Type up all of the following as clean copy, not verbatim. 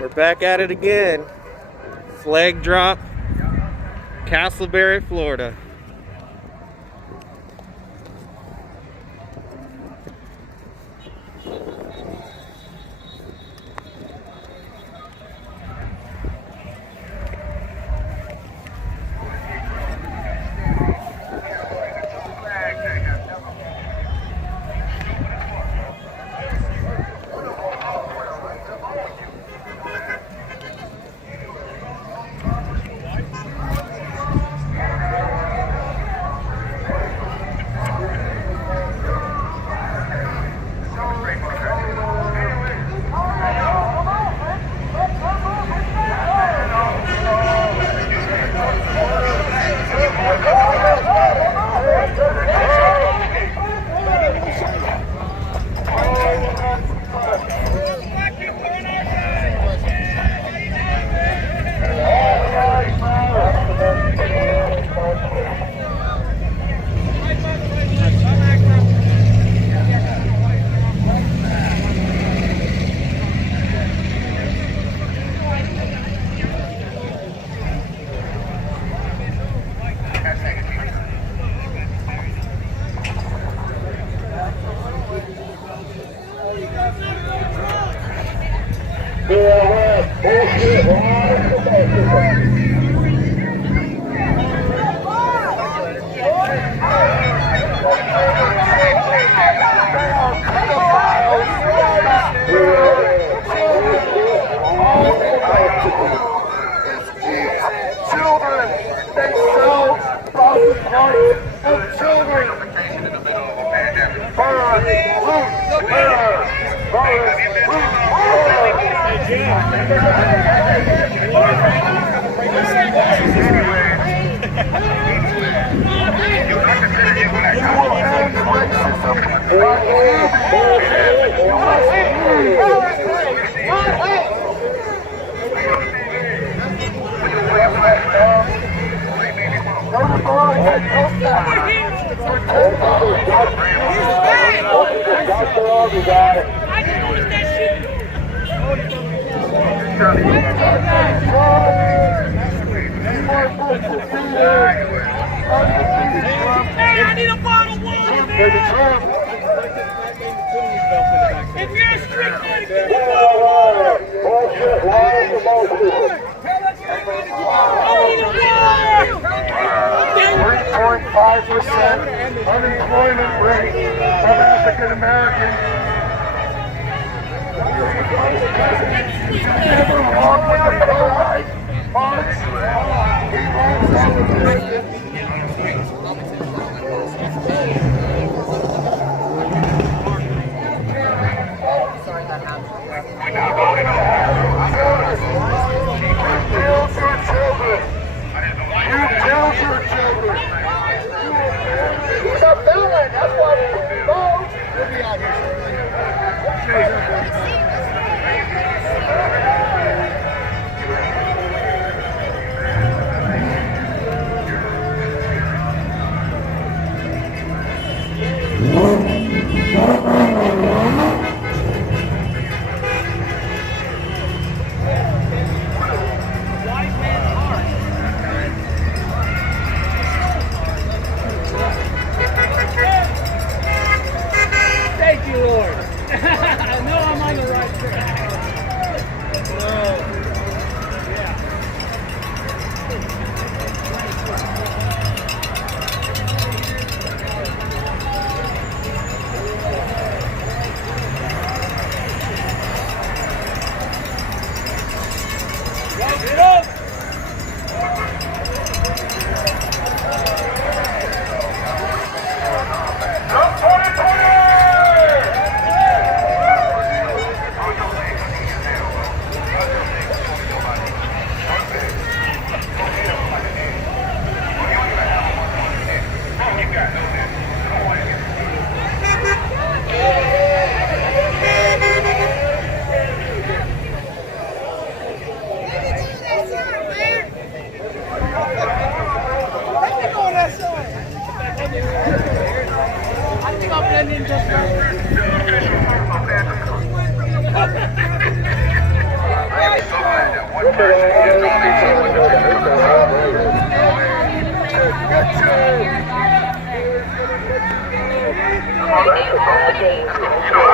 We're back at it again. Flag drop, Casselberry, Florida. I need a bottle of water, man! If you're a strict man, give me a bottle of water! I need a water! 3.5% unemployment rate of African Americans. Never walk with the pro-life march. He wants celebration. Thank you, Lord. I know I'm on the right. I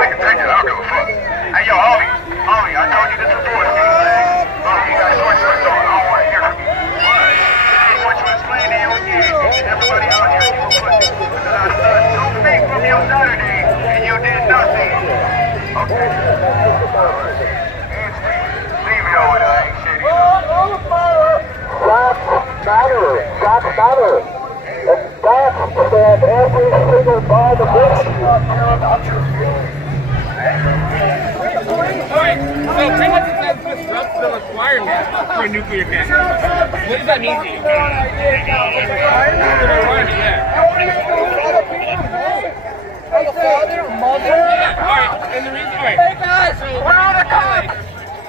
can take it. I don't give a fuck. Hey, yo, Ollie, I told you this before. You got short shorts on. I don't want to hear from you. I want you to explain to you again. Everybody out here, you a pussy. Because I stood 2 feet from your Saturday, and you did nothing. Okay. Leave it over there. Ain't shit. Shots matter. And that's that every single ball the best. Alright, so pretty much it says disrupt the requirement for a nuclear family. What does that mean to you? The requirement, yeah. Alright, and the reason, alright, so like,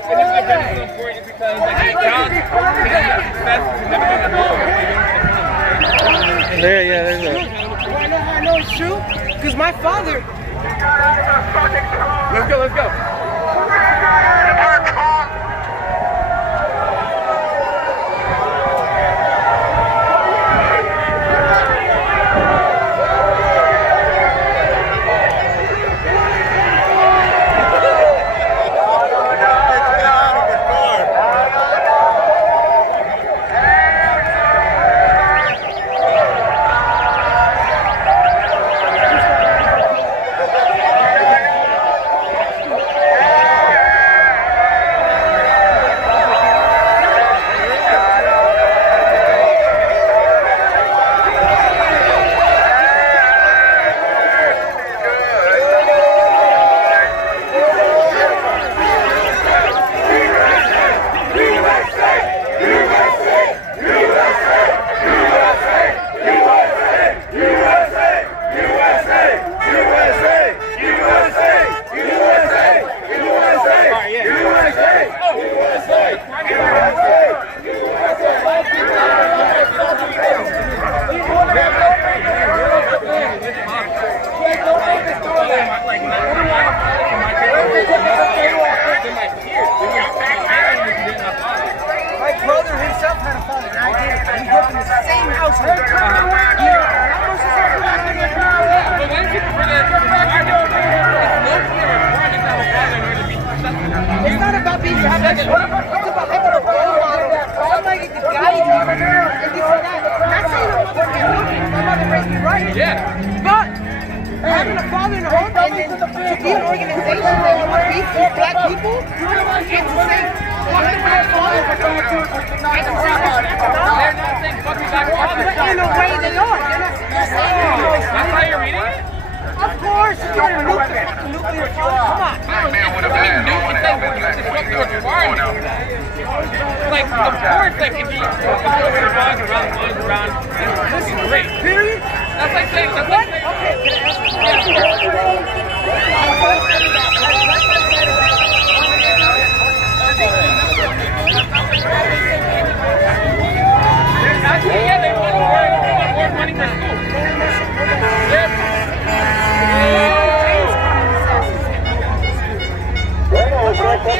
and this is so important because like it counts success is never going to go. There, yeah, there's a. I know how I know it's true? Because my father. Let's go, let's go.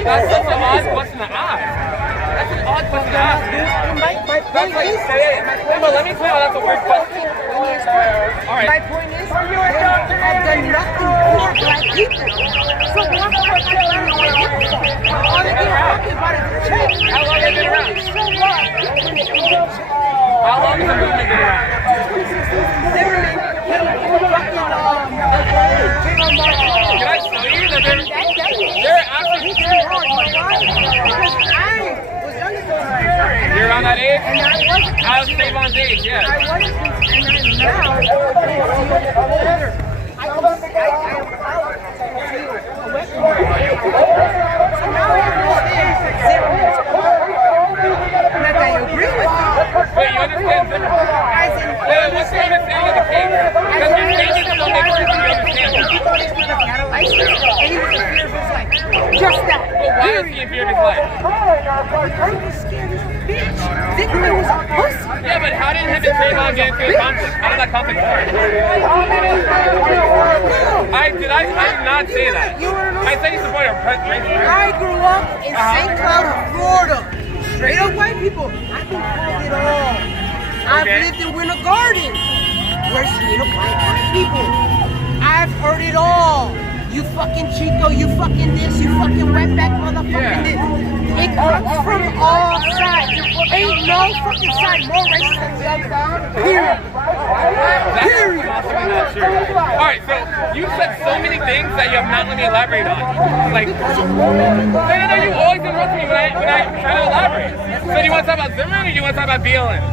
That's such an odd question to ask. That's an odd question to ask, dude. That's like saying, but let me tell you, that's a weird question. Alright. My point is, I've done nothing for black people. So what the fuck am I trying to make it for? All they keep talking about is the check. How long have they been around? So what? How long has the movement been around? Literally, Can I tell you that they're actually you're around that age? I was Savon's age, yeah. I wasn't, and now, I agree with you. Wait, you understand Zimmerman? Wait, what's the understanding of the case? Because your statement still makes sense if you understand it. And he was in fear of his life. Just that. But why is he in fear of his life? He was scared as a bitch. Victor was a pussy. Yeah, but how did him and Trayvon get into a conflict? How did that conflict start? I did not say that. I said he's supporting a president. I grew up in St. Cloud, Florida. straight up white people. I've been called it all. I've lived in Winter Garden. We're straight up white people. I've heard it all. You fucking Chico, you fucking this, you fucking wetback motherfucking this. It comes from all sides. Ain't no fucking side more racist than the other. Period. Period. Alright, so you said so many things that you have not let me elaborate on. Like, no, you always interrupt me when I try to elaborate. So do you want to talk about Zimmerman or do you want to talk about BLM?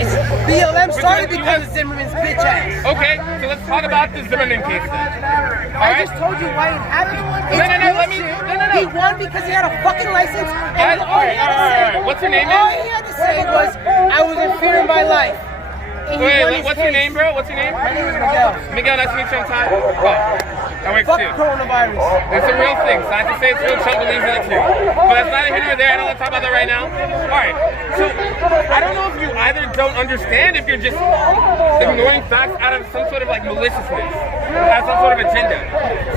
It's BLM started because of Zimmerman's bitch ass. Okay, so let's talk about the Zimmerman case then. I just told you why it happened. No. He won because he had a fucking license. And all he had to say, what's your name? All he had to say was, I was in fear of my life. Wait, what's your name, bro? What's your name? My name is Miguel. Miguel, nice to meet you on time. Oh, that works Fuck too. coronavirus. It's a real thing. Scientists say it's real. Trump believes in it too. But that's neither here nor there. I don't want to talk about that right now. Alright, so I don't know if you either don't understand, if you're just ignoring facts out of some sort of like maliciousness, as some sort of agenda.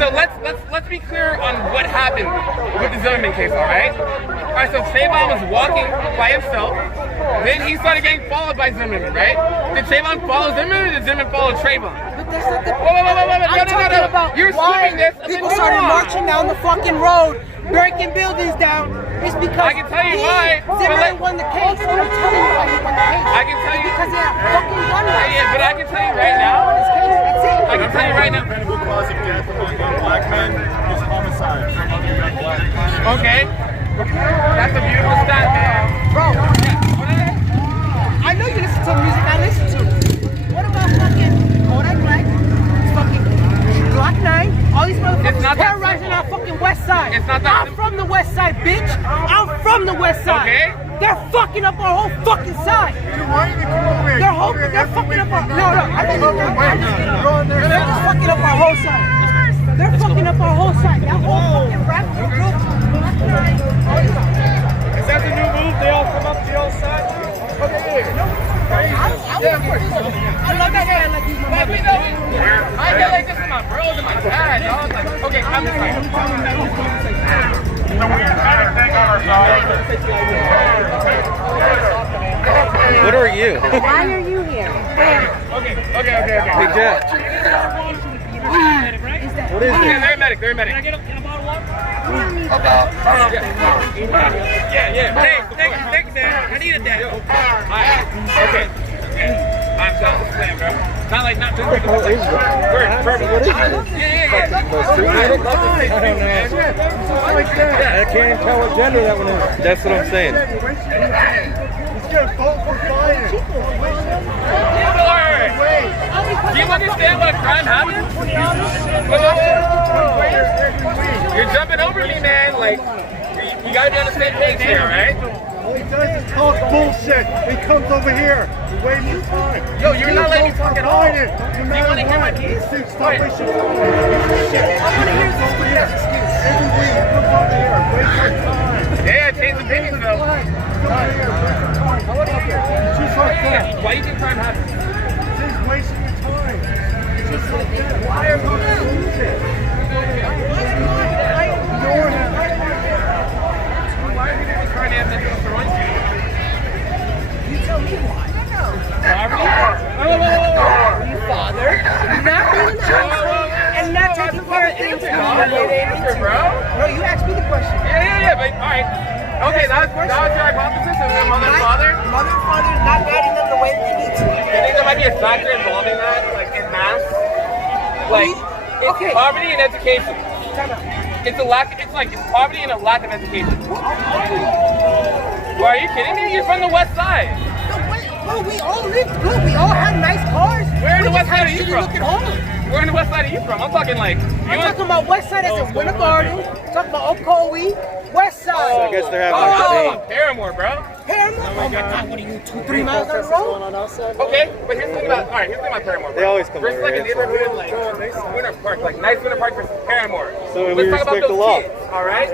So let's be clear on what happened with the Zimmerman case, alright? Alright, so Trayvon was walking by himself. Then he started getting followed by Zimmerman, right? Did Trayvon follow Zimmerman or did Zimmerman follow Trayvon? But that's not the Wait. I'm talking about You're why skipping this. people started marching down the fucking road, breaking buildings down. It's because I can tell you why. Zimmerman won the case. I'm telling you why he won the case. I can tell you because he had a fucking gun license. Yeah, but I can tell you right now. That's it. I can tell you right now. Preventable cause of death among young black men is homicide from other young black men. Okay. That's a beautiful stat, man. Bro, I know you listen to the music I listen to. What about fucking Kodak Black? Fucking Glock 9? All these motherfuckers terrorizing our fucking west side. It's not that I'm from the west side, bitch. I'm from the west side. Okay. They're fucking up our whole fucking side. They're fucking up our... No, I think they're just fucking up our whole side. They're fucking up our whole side. That whole fucking rap group, Glock 9. Is that the new move? They all come up to your side? I love that guy like he's my Like, mother. we know it. I feel like this is my bros and my dad, dog. Like, okay, I'm just like... What are you? Why are you here? Okay. Big Jack. What is Yeah, it? they're a medic. Can I get a bottle of water? Yeah. Thanks, Dad. I needed that. Alright, okay. I'm done with plan, bro. Not just What is it? What is it? Yeah. Those two medics? I don't know. I can't even tell what gender that one is. That's what I'm saying. He's gonna vote for Biden. Do you understand what a crime happens? You're jumping over me, man. Like, you gotta be on the same page here, right? All he does is talk bullshit. He comes over here. He wastes his time. Yo, you're not letting me talk at all. Biden. Do you want to hear my piece? Dude, stop wasting time. I want to hear this excuse. Every week he comes over here. Waste your time. Yeah, change opinions, though. Come over here. Waste your time. How about you? Just like that. Why do you think crime happens? He's wasting your time. Just like that. Why are you losing it? Why are people trying to have that destroyed? You tell me why. Poverty? You father, not being an asshole, and not taking care of things. Bro, you asked me the question. Yeah, but alright. Okay, that was your hypothesis of the mother and father? Mother and father not guiding them the way that they need to. You think there might be a factor involving that, like in mass? Like, it's Okay. poverty and education. Time out. It's poverty and a lack of education. Why, are you kidding me? You're from the west side. Bro, we all lived good. We all had nice cars. Where in the We west just side had are you shitty from? looking homes. Where in the west side are you from? I'm talking like... I'm talking about west side as in Winter Garden. Talking about Ocoee. West side. I guess they're having a debate. Paramore, bro. Paramount? Oh my God, what are you, 2-3 miles down the road? Okay, but here's the thing about Paramore. Bro. They always come Versus over like a here, neighborhood like Winter Park, like nice Winter Park versus Paramore. So we Let's talk about respect the those law. kids, all right?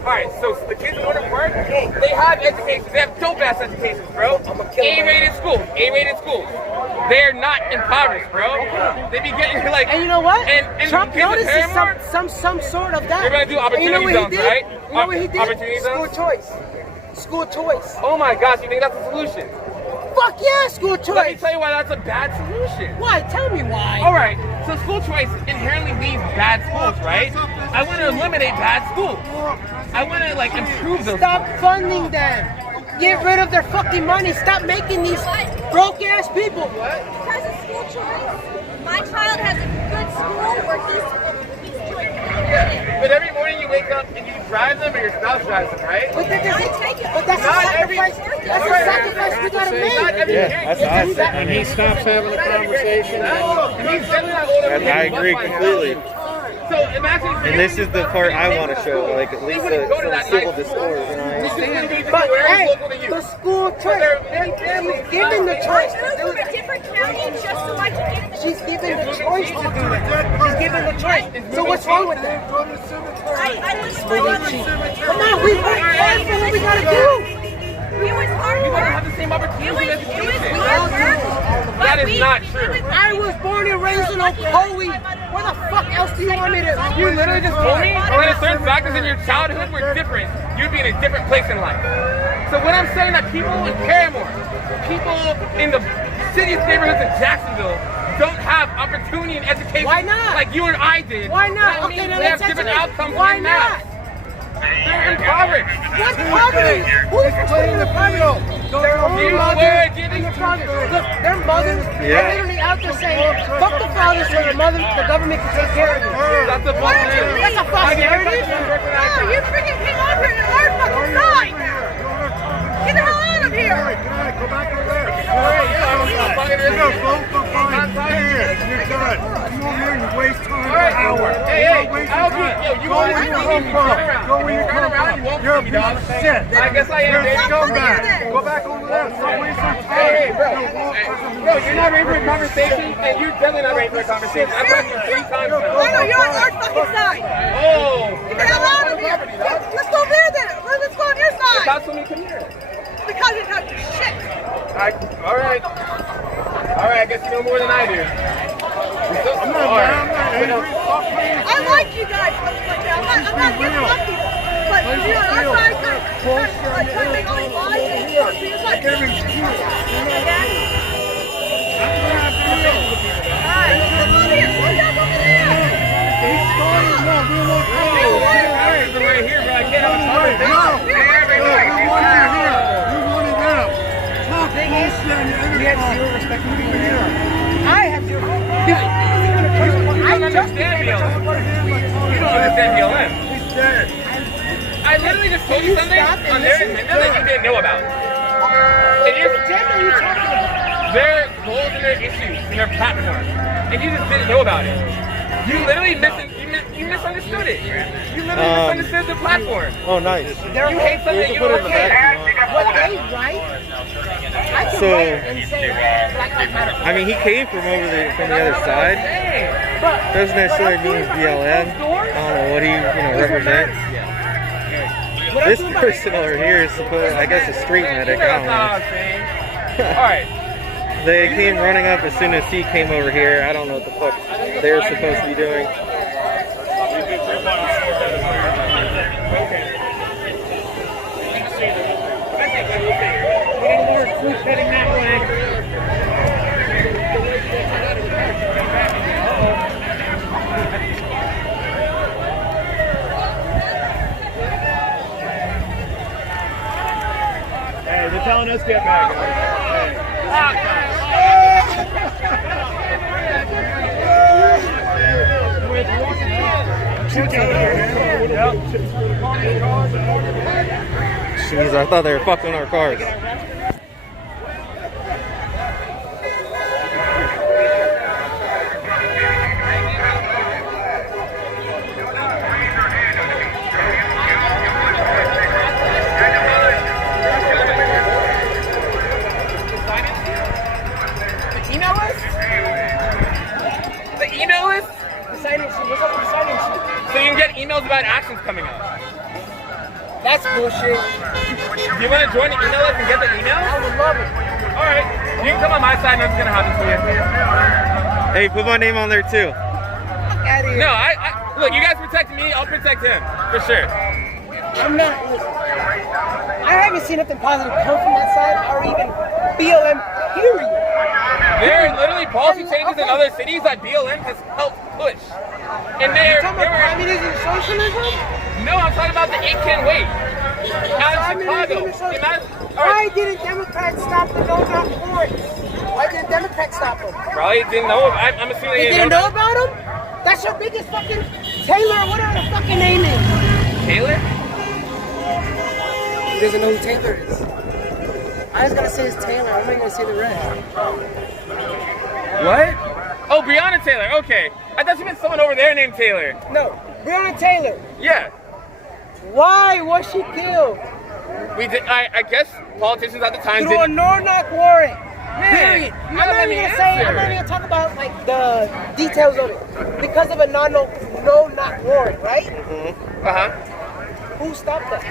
All right, so the kids in Winter Park, they have education. They have dope-ass educations, bro. A-rated schools. They're not impoverished, bro. They be getting like... And you know what? And Trump kids in notices Paramore, some sort of that. They're gonna do And you know opportunity what he zones, did? right? You know what he did? Opportunity School zones? choice. School choice. Oh my gosh, you think that's the solution? Fuck yeah, school choice. Let me tell you why that's a bad solution. Why? Tell me why. All right, so school choice inherently leaves bad schools, right? I want to eliminate bad schools. I want to like improve those. Stop funding them. Get rid of their fucking money. Stop making these broke ass people. Because of school choice, my child has a good school where he's doing good. But every morning you wake up and you drive them, or your spouse drives them, right? But that's a Not every- sacrifice. That's a sacrifice we gotta Not make. every Yeah, parent that's can do awesome. that. And He stops having a conversation. No, he's definitely not old enough to I get agree butt by completely. hell. So imagine. And this is the part I want to show, like at least the civil discourse. You know? But hey, the school choice. families Given the choice to Move do from a that. different county just so I can get him. She's given the choice to do that. She's given the choice. So what's wrong with that? I live with my mother. Come on, we work hard for what we gotta do. It was hard You want to work. have the same It opportunity was as hard education. work. That is not true. I was born and raised in Ocoee. Where the fuck else do you want me to? You literally just told me that if certain factors in your childhood were different, you'd be in a different place in life. So when I'm saying that people in Paramore, people in the city's neighborhoods in Jacksonville don't have opportunity and education Why not? like you and I did, Why not? that Okay, means now they have let's different answer outcomes Why in not? math. They're impoverished. What poverty? Who's putting the poverty? Their own You mothers were and giving their fathers. Look, their mothers, they're literally out there saying, fuck the fathers so the mother, the government can take care of you. That's a false narrative. That's a false narrative. No, you freaking came over here to our fucking side. Get the hell out of here. Go back over there. Hey, You're done. Come over here and waste time. All right, Hour. hey, I'll be, yo, you Go want where to you come from. Go where you turn come around, from. you won't You're a see me, piece dog. of shit. I guess I am, You're a baby. scumbag. Go back over there. Stop wasting time. Hey, bro, you're not ready for a conversation, and you're definitely not ready for a conversation. I've talked to you 3 times I now. know, you're on our fucking side. Oh, Get the hell out of here. Let's go over there then. Let's go on your side. that's when we come here. Because you talk shit. All right, I guess you know more than I do. I'm not angry. Stop playing. I like you guys. I'm not here to fuck you. But you're on our side. Trying to make all these lies and stuff. So you're like, Every excuse. again. Alright, come over here. Go down over there. He's starting now. We won't I'm right here, bro. I can't have a conversation. You're wanting here. You're wanting now. Talk bullshit on your intercom. respect for Over here. I have zero. You don't understand BLM. You don't understand BLM. He's dead. I literally just told you something on their agenda that you didn't know about. And you're their goals and their issues and their platform, and you just didn't know about it. You literally misunderstood it. You literally misunderstood the platform. Oh, nice. You hate something that you Put it don't in the hate. back. What they write, I can So, write and say Black Lives Matter. I mean, he came from from the other side. Hey, Doesn't necessarily mean he's BLM. I don't know what he represents. This person over here is supposed, I guess, a street medic. I don't know. Alright. They came running up as soon as he came over here. I don't know what the fuck they're supposed to be doing. Heading that way. Hey, they're telling us get back. Jeez, I thought they were fucking our cars. Email list? The email list? The sign-in sheet. What's up with the sign-in sheet? So you can get emails about actions coming up. That's bullshit. Do you want to join the email list and get the email? I would love it. Alright. You can come on my side, nothing's gonna happen to you. Hey, put my name on there too. Fuck out of here. No, look, you guys protect me, I'll protect him. For sure. I'm not. I I haven't seen nothing positive come from that side or even BLM, period. There are literally policy changes in other cities that BLM has helped push. And You're talking about communism and socialism? no, I'm talking about the 8 can wait. Out of Chicago. Why didn't Democrats stop the no-knock warrants? Why didn't Democrats stop them? Probably didn't know. I'm assuming They didn't know about them? That's your biggest fucking Taylor, whatever the fucking name is. Taylor? He doesn't know who Taylor is. I was gonna say it's Taylor. I'm not gonna say the rest. What? Oh, Breonna Taylor. Okay. I thought you meant someone over there named Taylor. No, Breonna Taylor. Yeah. Why was she killed? We did. I guess politicians at the time Through a didn't. no-knock warrant. Man, Period. you I'm gotta not let even me gonna say. I'm answer. not even gonna talk about like the details of it because of a no-knock warrant, right? Uh-huh. Who stopped that?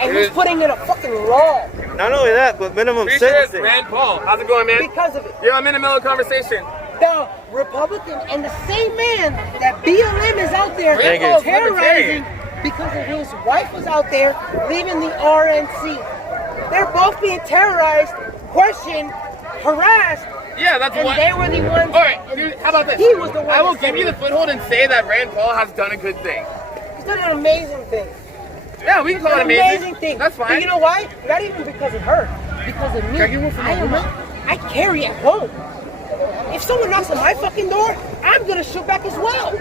And who's putting in a fucking law Not only that, but minimum Pretty sure it's sentencing. Rand Paul. How's it going, man? because of it? Yeah, I'm in the middle of a conversation. The Republican and the same man that BLM is out there Thank you. terrorizing because of his wife was out there leaving the RNC. They're both being terrorized, questioned, harassed, Yeah, that's and what. they were the ones. All right, dude. How about this? He was the one. I will that give you the foothold and say that Rand Paul has done a good thing. He's done an amazing thing. Yeah, we can call it An amazing. thing. That's But fine. you know why? Not even because of her. Because of me. Can I get one for my woman? I carry at home. If someone knocks on my fucking door, I'm gonna shoot back as well.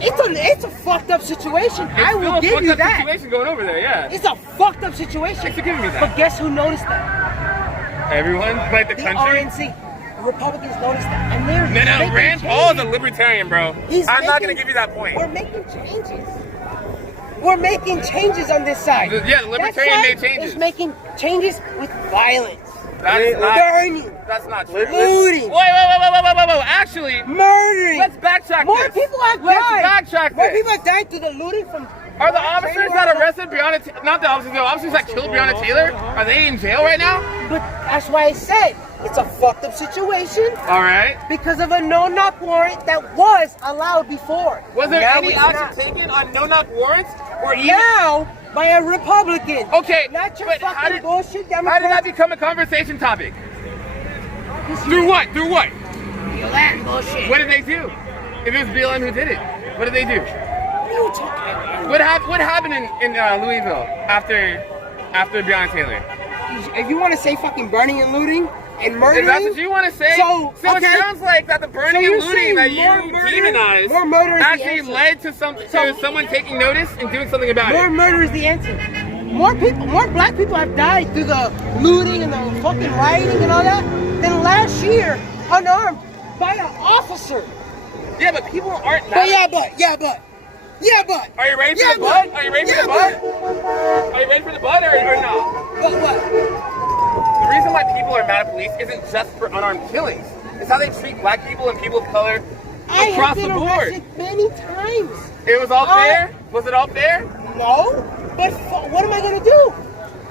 It's a fucked up situation. I will It's give still a you fucked up that. situation going over there, yeah. It's a fucked up situation. Thanks for giving me that. But guess who noticed that? Everyone, like the The country. RNC. The Republicans noticed that. And they're No, making Rand Paul is a changes. libertarian, bro. He's I'm not making- gonna give you that point. We're making changes. We're making changes on this side. Yeah, the libertarian That made side changes. is making changes with violence. That's not. Burning. That's not true. Looting. Wait. Actually, Murdering. let's backtrack More this. people have Let's died. backtrack More this. people have died through the looting from. Are the officers that arrested Breonna, not the officers that killed Breonna Taylor, are they in jail right now? But that's why I said it's a fucked up situation All right. because of a no-knock warrant that was allowed before. Was there Now any it's action not. taken on no-knock warrants, or even? Now by a Republican. Okay, Not your but fucking bullshit how Democrat. did that become a conversation topic? Through what? Through what? That bullshit. What did they do? If it was BLM who did it, what did they do? You talking? What happened in Louisville after Breonna Taylor? If you want to say fucking burning and looting and murdering, If that's what you want to say, So, it okay. sounds like that the burning So you're and looting saying that you more murder- demonize more murder is the actually answer. led to someone taking notice and doing something about more it. murder is the answer. More black people have died through the looting and the fucking rioting and all that than last year unarmed by an officer. Yeah, but people aren't. But yeah, but. Are you ready for Yeah, the bud? but- Are you ready for yeah, the bud? Are you ready for the bud or not? But what? The reason why people are mad at police isn't just for unarmed killings. It's how they treat black people and people of color I have across been the board. arrested many times. It was all fair? Was it all fair? No, but what am I gonna do?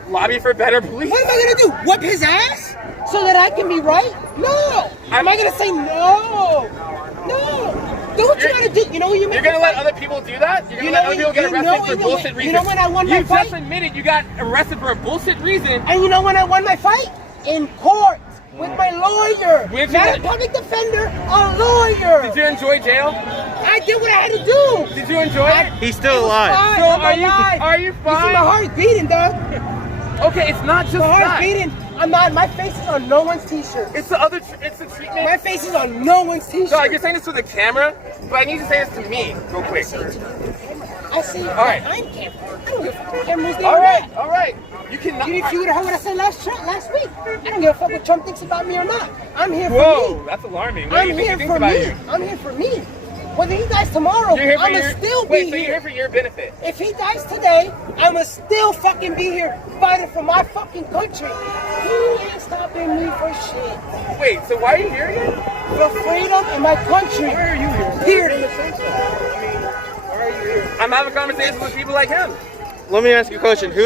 Lobby for better police. What am I gonna do? Whip his ass so that I can be right? No. Am I gonna say no? No. Do what you gotta do. You know what you mean? You're gonna let other people do that? You're gonna You let know other people get when- you arrested know for when- bullshit you reasons? know when I won my You fight? just admitted you got arrested for a bullshit reason. And you know when I won my fight? In court with my lawyer. Where'd you Not get- a public defender, a lawyer. Did you enjoy jail? I did what I had to do. Did you enjoy it? He's still alive. Fine, So I'm are you alive. You see my fine? heart is beating, dog. Okay, it's not just My heart is that. beating. I'm not. My face is on no one's t-shirt. It's the other. It's the treatment. My face is on no one's t-shirt. So you're saying this to the camera, but I need you to say this to me real quick. I see. All right. I'm camera. I don't give a fuck what camera's there. All right, all right. You cannot. You would have heard what I said last week. I don't give a fuck what Trump thinks about me or not. I'm here for Whoa, me. that's alarming. What do I'm you think here he thinks for about me. you? I'm here for me. Whether he dies tomorrow, You're here for I'ma your. still Wait, be so you're here. here for your benefit? If he dies today, I'ma still fucking be here fighting for my fucking country. He ain't stopping me for shit. Wait, so why are you here again? For freedom in my country. Where are you here? Period. I'm having conversations with people like him. Let me ask you a question. Who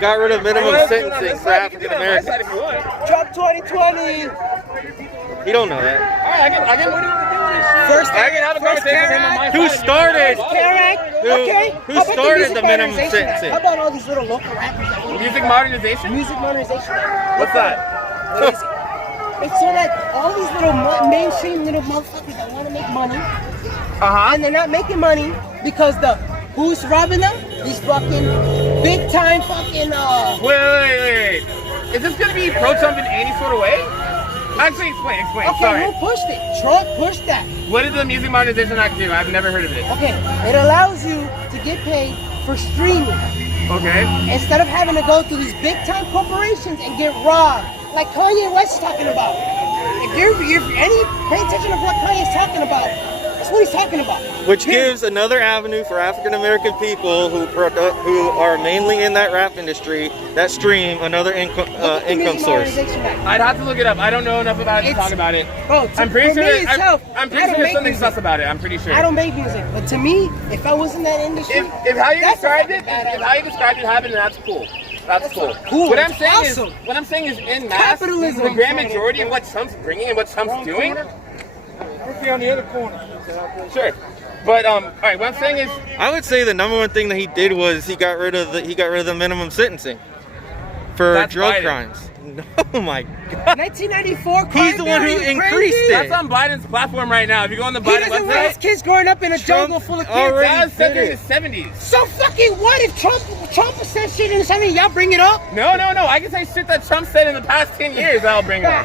got rid of minimum sentencing for African Americans? If you want. Trump 2020. He don't know that. All right, I can. What do you want to do with First, I can have a conversation with him on my Who side. started? Okay. Who How about the started music the minimum modernization sentencing? Act? How about all these little local rappers that want Music modernization? music modernization? Act? What's that? What is it? It's so that all these little mainstream little motherfuckers that want to make money, and they're not making money because who's robbing them? These fucking big time fucking Wait. Is this gonna be pro-Trump in any sort of way? Actually, explain. Okay, Sorry. who pushed it? Trump pushed that. What does the Music Modernization Act do? I've never heard of it. Okay, it allows you to get paid for streaming Okay. instead of having to go through these big time corporations and get robbed, like Kanye West is talking about. If you're pay attention to what Kanye's talking about, that's what he's talking about. Which gives another avenue for African American people who are mainly in that rap industry that stream another income source. I'd have to look it up. I don't know enough about it to talk about it. Bro, I'm pretty for sure. me itself, I'm pretty I don't sure there's make something music. sus about it. I'm pretty sure. I don't make music, but to me, if I was in that industry, If how you that's described a it, bad if how you described it happened, that's cool. That's cool. cool. What I'm It's saying awesome. is, in mass, Capitalism. the grand majority of what Trump's bringing and what Trump's doing. On the other corner. Sure. But all right. What I'm saying is, I would say the number one thing that he did was he got rid of the minimum sentencing for That's drug Biden. crimes. Oh my God! 1994. He's the one who increased it. that's on Biden's platform right now. If you go on the He Biden doesn't want his website, kids growing up in a jungle full of kids. already that was set did during it. the 70s. So fucking what if Trump said shit in the 70s? Y'all bring it up? No. I can say shit that Trump said in the past 10 years. I'll bring up.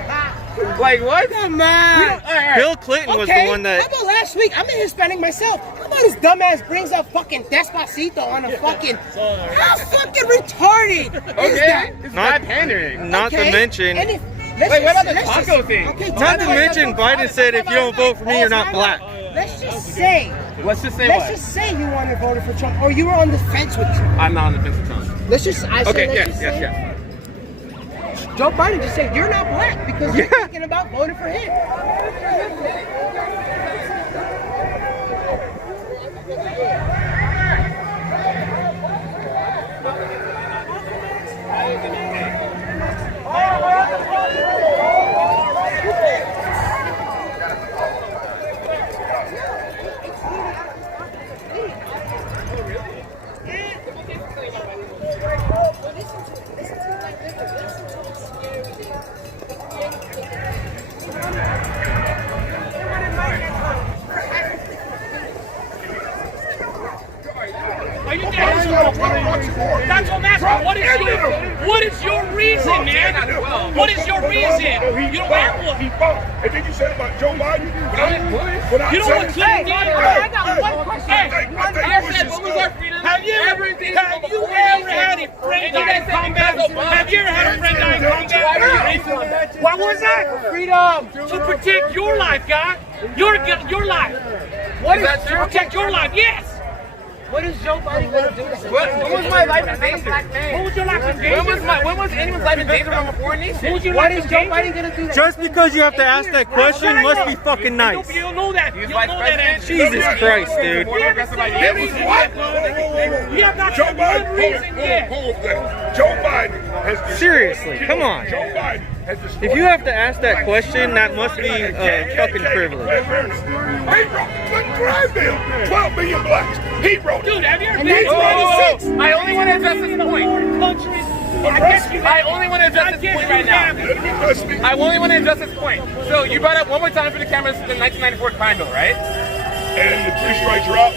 Like what? Come We on. don't- all right. Bill Clinton was Okay, the one how that. about last week? I'm a Hispanic myself. How about his dumbass brings up fucking Despacito on a fucking... How fucking retarded is that? Okay. It's Not- not pandering. Not Okay? to mention. And if- Wait, what about the let's taco just- thing? Okay, Not to time out. mention, Biden said, if you don't vote for me, you're not black. Let's just say, Let's just say let's what? just say you wanted to vote for Trump, or you were on the fence with Trump. I'm not on the fence with Trump. Let's just, I said, Okay, let's yes. just say, Joe Biden just said you're not black because you're thinking about voting for him. Are you That's what I'm asking. What is your reason, man? What is your reason? You don't have one. He fought. And then you said about Joe Biden. You know what Clinton did? I got one question. Have you ever had a friend die in combat? Have you ever had a friend die in combat? What was that? Freedom. To protect your life, guy. Your life. What is that To protect your life, yes. What is Joe Biden going to do to say? When was my life in danger? What was your life in danger? When was anyone's life in danger from a foreign nation? What was your What life is in Joe danger? Biden going to do to Just because you have to ask that question must be fucking nice. You don't know that. You don't vice know that president? answer. Jesus Christ, dude. More aggressive ideas? You have not Joe said Biden. one reason yet. Joe Biden has destroyed- Seriously, come on. Joe Biden has destroyed- If you have to ask that question, that must be a fucking privilege. He wrote the crime bill. 12 million blacks. He wrote it. Dude, have you ever And been that's to why any I only want to address this point. countries? I guess you I only want to address this point right now. Let me ask me. I only want to address this point. So you brought up one more time for the cameras the 1994 crime bill, right? And the three strikes are out.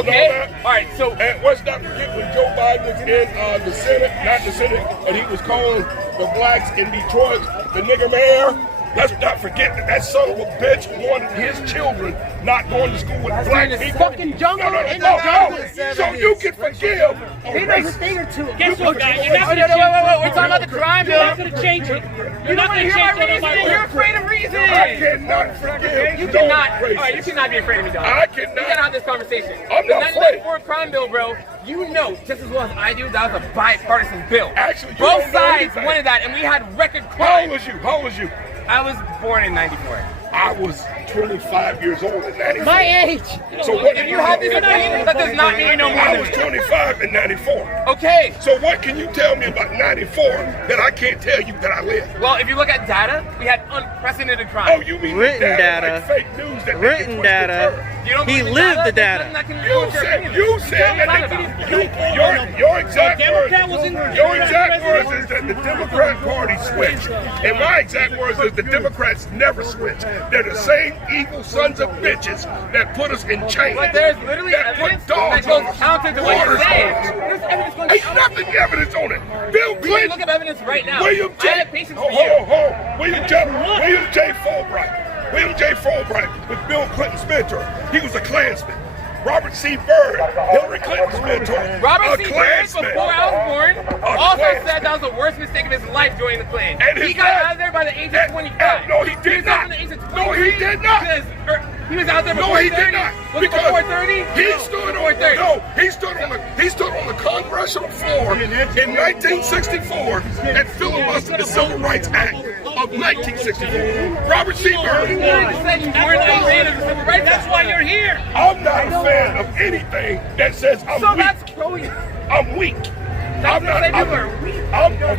Okay. All right. So And let's not forget when Joe Biden was in the Senate, not the Senate, and he was calling the blacks in Detroit the nigger mayor. Let's not forget that son of a bitch wanted his children not going to school with black people. fucking jungle in the jungle. So you can forgive. He knows a thing or two. Guess what, guys? You're not wait. going to change We're talking about the crime You're bill. not going to change it. You're not going to change it. You're afraid of reason. I cannot forgive. You those cannot. All racists. right, you cannot be afraid of me, dog. I We cannot. gotta have this conversation. I'm The not 1994 crime bill, bro. You know just as well as I do that was a bipartisan bill. Actually, you both don't know sides anything. wanted that, and we had record How old crime. was you? How old was you? I was born in '94. I was 25 years old in 94. My age. So what If you have this opinion, that does not mean you know more I than was me. 25 in 94. Okay. So what can you tell me about 94 that I can't tell you that I lived? Well, if you look at data, we had unprecedented crime. Oh, you mean Written data. like fake news that Written data. You don't He believe lived the There's data. nothing that can do You with your said opinion. you said that your exact words is that the Democrat Party switched, and my exact words is the Democrats never switch. They're the same evil sons of bitches that put us in chains. But there's literally that put evidence that dogs goes on us, counter to what you're waters saying. on us. There's evidence going Ain't counter. nothing evidence on it. Bill We can Clinton. look at evidence right now. William I J. have patience for Hold you. on. William J. Fulbright. William J. Fulbright was Bill Clinton's mentor. He was a Klansman. Robert C. Byrd, Hillary Clinton's mentor. Robert a C. Byrd, Klansman. before I was born, also Klansman. said that was the worst mistake of his life joining the Klan. And He his got dad- out of there by the age of 25. No, he He did was out not. by the age of No, 23 he did not. Because he was out there before No, he 30. did not. Was it before 30? He No, stood before on 30. he stood on the congressional floor in 1964 and filibustered the Civil Rights Act of 1964. Robert C. Byrd. You said you weren't a fan of the Civil Rights Act. That's why you're here. I'm not a fan of anything that says I'm So weak. that's going. I'm weak. I'm not. what you are weak.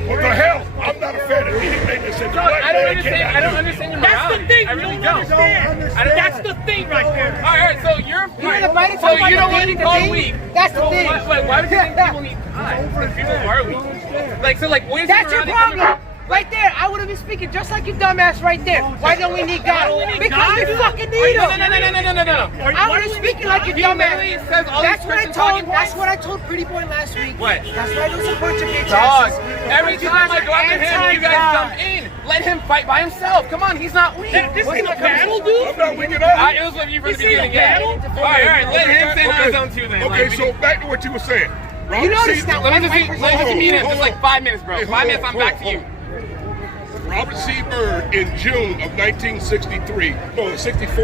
What the hell? I'm not a fan of anything that says John, black I don't man understand. cannot I don't do. understand your That's the morality. thing. I really you don't. understand. That's the thing right there. All right, so you're gonna bite it so so you don't much want to be that called they- weak. that's the So thing. why would you think people need time? Because people are weak. Like, so like, where's That's your morality coming problem. from? Right there, I would have been speaking just like you dumbass right there. Why don't we need God? Why don't we need Because God? we fucking need No, him. no. I would have speaking like you He dumbass. literally says all That's these what I Christian told. talking That's points. what I told Pretty Boy last week. What? That's why I don't support your bitch Dog, asses. every You time guys I go after are him, you guys anti-God. jump in. Let him fight by himself. Come on, he's not weak. This What's ain't he a not coming battle, to? dude. I'm not weak at all. It was with you from the This ain't a beginning, yeah. battle. All right, let him say on his own too then. Okay, Like, so back to what you were saying. Robert You notice C. that let me just Hold let me just on, meet him. hold Just like on. 5 minutes, bro. Hey, 5 minutes, I'm hold back on, to you. Robert C. Byrd in June of 1963, no, 64,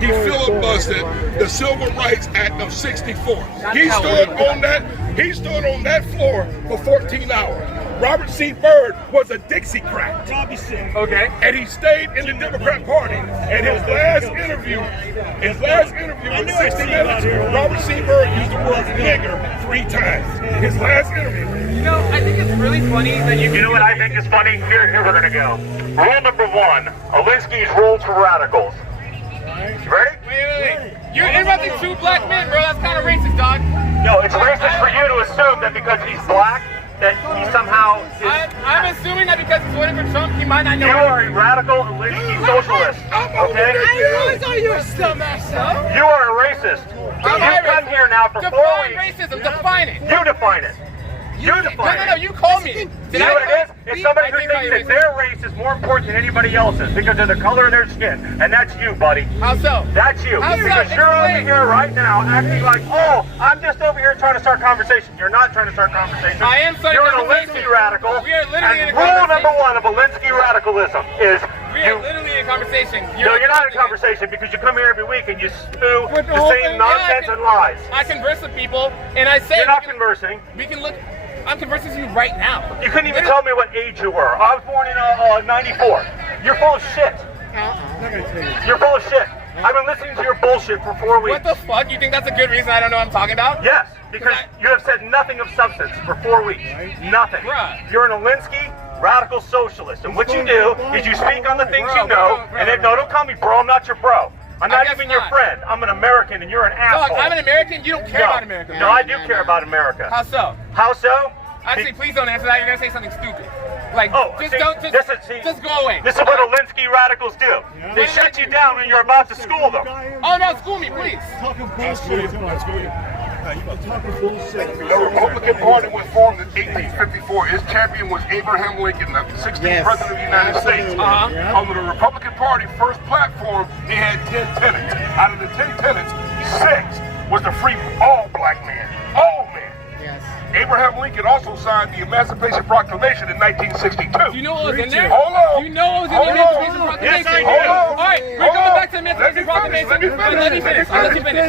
he filibustered the Civil Rights Act of 64. He stood on that floor for 14 hours. Robert C. Byrd was a Dixiecrat. Okay. And he stayed in the Democrat Party. And his last interview with 60 Minutes, Robert C. Byrd used the word nigger 3 times. His last interview. You know, I think it's really funny that you You know what I think is funny? Here we're gonna go. Rule number 1, Alinsky's rules for radicals. You ready? Wait. You're interrupting true black men, bro. That's kind of racist, dog. No, it's racist for you to assume that because he's black, that he somehow is... I'm assuming that because he's voting for Trump, he might not know. You are a radical Alinsky socialist, okay? I know you're a dumbass. You are a racist. You've come here now for 4 Define weeks. racism. Define it. You define it. You define it. No. You call me. You know what it is? It's somebody who thinks that their race is more important than anybody else's because of the color of their skin. And that's you, buddy. How so? That's you. How so? Because you're over Explain. here right now acting like, oh, I'm just over here trying to start conversation. You're not trying to start conversation. I am starting You're an conversation. Alinsky radical. We are literally in a and rule conversation. number 1 of Alinsky radicalism is We are literally in conversation. no, you're not in conversation because you come here every week and you spew With the whole same thing, nonsense yeah, and lies. I converse with people, and I say You're not conversing. we can look. I'm conversing with you right now. You couldn't even tell me what age you were. I was born in 94. You're full of shit. You're full of shit. I've been listening to your bullshit for 4 weeks. What the fuck? You think that's a good reason I don't know what I'm talking about? Yes, because you have said nothing of substance for 4 weeks. Nothing. Bruh. You're an Alinsky radical socialist, and what you do is you speak on the things you know, and then, no, don't call me bro, I'm not your bro. I'm I not guess even your not. friend. I'm an American, and you're an Dog, asshole. I'm an American. You don't care about America. No, I do care about America. How so? How so? Actually, please don't answer that. You're gonna say something stupid. Like, just see, don't. see, Just go away. This is what Alinsky radicals do. They shut you down when you're about to school them. Oh no, school me, please. That's good. The Republican Party was formed in 1854. Its champion was Abraham Lincoln, the 16th president of the United States. Under the Republican Party first platform, they had 10 tenets. Out of the 10 tenets, 6 was to free all black men. All men. Abraham Lincoln also signed the Emancipation Proclamation in 1962. Do you know what was in there? Hold on. Do you know what was in the Hold on. Emancipation Proclamation? Yes, I do. All right, we're Hold coming on. back to the Emancipation Proclamation. Let me finish. I'll let you finish.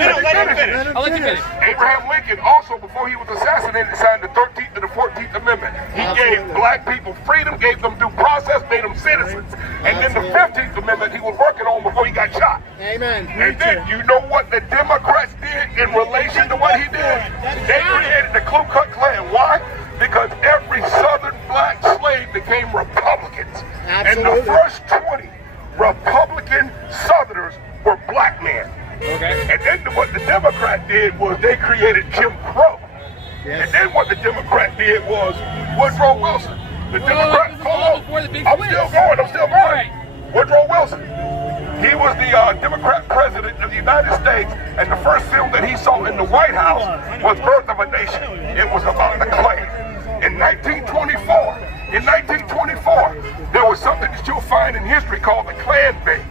I'll let you finish. Abraham Lincoln also, before he was assassinated, signed the 13th and the 14th Amendment. He gave black people freedom, gave them due process, made them citizens. And then the 15th Amendment he was working on before he got shot. Amen. And then you know what the Democrats did in relation to what he did? They created the Ku Klux Klan. Why? Because every Southern black slave became Republicans. Absolutely. And the first 20 Republican Southerners were black men. Okay. And then what the Democrat did was they created Jim Crow. Yes. And then what the Democrat did was Woodrow Wilson. The Democrat, this is all before the big I'm switch. still going. All right. Woodrow Wilson. He was the Democrat president of the United States, and the first film that he saw in the White House was Birth of a Nation. It was about the Klan. In 1924, there was something that you'll find in history called the Klan Bake,